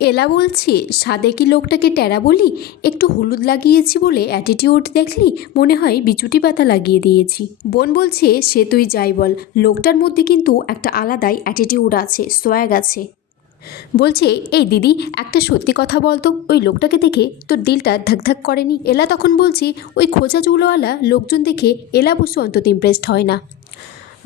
এলা বলছে, সাদে কি লোকটাকে টেরা বলি? একটু হলুদ লাগিয়েছি বলে অ্যাটিটিউড দেখলি, মনে হয় বিচুটি পাতা লাগিয়ে দিয়েছি। বোন বলছে, সে তুই যাই বল, লোকটার মধ্যে কিন্তু একটা আলাদাই অ্যাটিটিউড আছে, সোয়াগ আছে। বলছে, এই দিদি, একটা সত্যি কথা বলতো, ওই লোকটাকে দেখে তোর দিলটা ধাক করেনি? এলা তখন বলছে, ওই খোঁচা চুলোওয়ালা লোকজন দেখে এলা বসে অন্তত ইমপ্রেসড হয় না।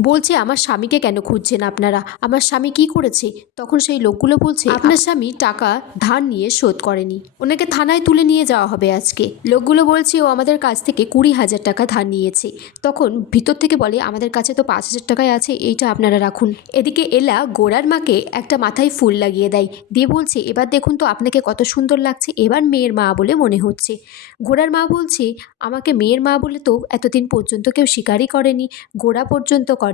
বলছে, আমার স্বামীকে কেন খুঁজছেন আপনারা? আমার স্বামী কি করেছে? তখন সেই লোকগুলো বলছে, আপনার স্বামী টাকা ধার নিয়ে শোধ করেনি, ওনাকে থানায় তুলে নিয়ে যাওয়া হবে আজকে। লোকগুলো বলছে, ও আমাদের কাছ থেকে 20,000 টাকা ধার নিয়েছে। তখন ভিতর থেকে বলে, আমাদের কাছে তো 5,000 টাকাই আছে, এইটা আপনারা রাখুন। এদিকে এলা গোরার মাকে একটা মাথায় ফুল লাগিয়ে দেয়, দিয়ে বলছে, এবার দেখুন তো আপনাকে কত সুন্দর লাগছে, এবার মেয়ের মা বলে মনে হচ্ছে। গোরার মা বলছে, আমাকে মেয়ের মা বলে তো এতদিন পর্যন্ত কেউ স্বীকারই করেনি, গোরা পর্যন্ত করেনি।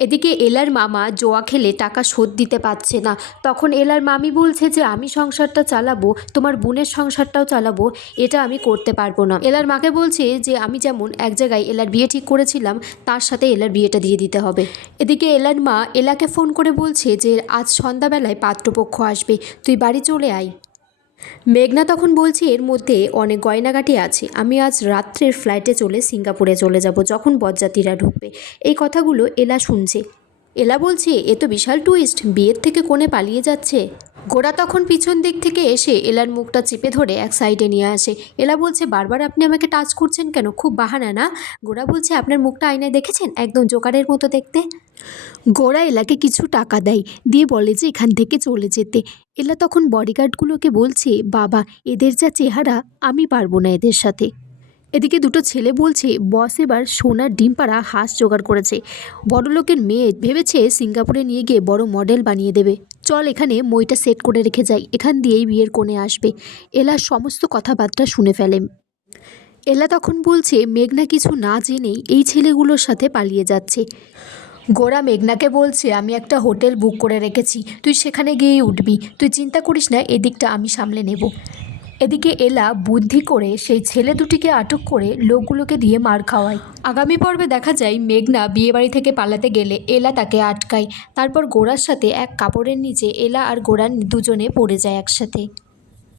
এদিকে এলার মামা জোয়া খেলে টাকা শোধ দিতে পারছে না। তখন এলার মামি বলছে যে, আমি সংসারটা চালাবো, তোমার বোনের সংসারটাও চালাবো, এটা আমি করতে পারবো না। এলার মাকে বলছে যে, আমি যেমন এক জায়গায় এলার বিয়ে ঠিক করেছিলাম, তার সাথে এলার বিয়েটা দিয়ে দিতে হবে। এদিকে এলার মা এলাকে ফোন করে বলছে যে, আজ সন্ধ্যাবেলায় পাত্রপক্ষ আসবে, তুই বাড়ি চলে আয়। মেঘনা তখন বলছে, এর মধ্যে অনেক গয়নাগাটি আছে, আমি আজ রাত্রের ফ্লাইটে চলে সিঙ্গাপুরে চলে যাব, যখন বরযাত্রীরা ঢুকবে। এই কথাগুলো এলা শুনছে। এলা বলছে, এ তো বিশাল টুইস্ট, বিয়ের থেকে কোণে পালিয়ে যাচ্ছে। গোরা তখন পিছন দিক থেকে এসে এলার মুখটা চেপে ধরে এক সাইডে নিয়ে আসে। এলা বলছে, বারবার আপনি আমাকে টাচ করছেন কেন? খুব বাহানা না? গোরা বলছে, আপনার মুখটা আয়নায় দেখেছেন? একদম জোকারের মতো দেখতে। গোরা এলাকে কিছু টাকা দেয়, দিয়ে বলে যে এখান থেকে চলে যেতে। এলা তখন বডিগার্ডগুলোকে বলছে, বাবা, এদের যা চেহারা, আমি পারবো না এদের সাথে। এদিকে দুটো ছেলে বলছে, বস এবার সোনার ডিম পাড়া হাঁস জোগাড় করেছে, বড়লোকের মেয়ে ভেবেছে সিঙ্গাপুরে নিয়ে গিয়ে বড় মডেল বানিয়ে দেবে। চল এখানে মইটা সেট করে রেখে যাই, এখান দিয়েই বিয়ের কোণে আসবে। এলা সমস্ত কথাবার্তা শুনে ফেলে। এলা তখন বলছে, মেঘনা কিছু না জেনেই এই ছেলেগুলোর সাথে পালিয়ে যাচ্ছে। গোরা মেঘনাকে বলছে, আমি একটা হোটেল বুক করে রেখেছি, তুই সেখানে গিয়েই উঠবি, তুই চিন্তা করিস না, এদিকটা আমি সামলে নেব। এদিকে এলা বুদ্ধি করে সেই ছেলে দুটিকে আটক করে লোকগুলোকে দিয়ে মার খাওয়ায়। আগামী পর্বে দেখা যায়, মেঘনা বিয়েবাড়ি থেকে পালাতে গেলে এলা তাকে আটকায়। তারপর গোরার সাথে এক কাপড়ের নিচে এলা আর গোরা দুজনে পড়ে যায় একসাথে।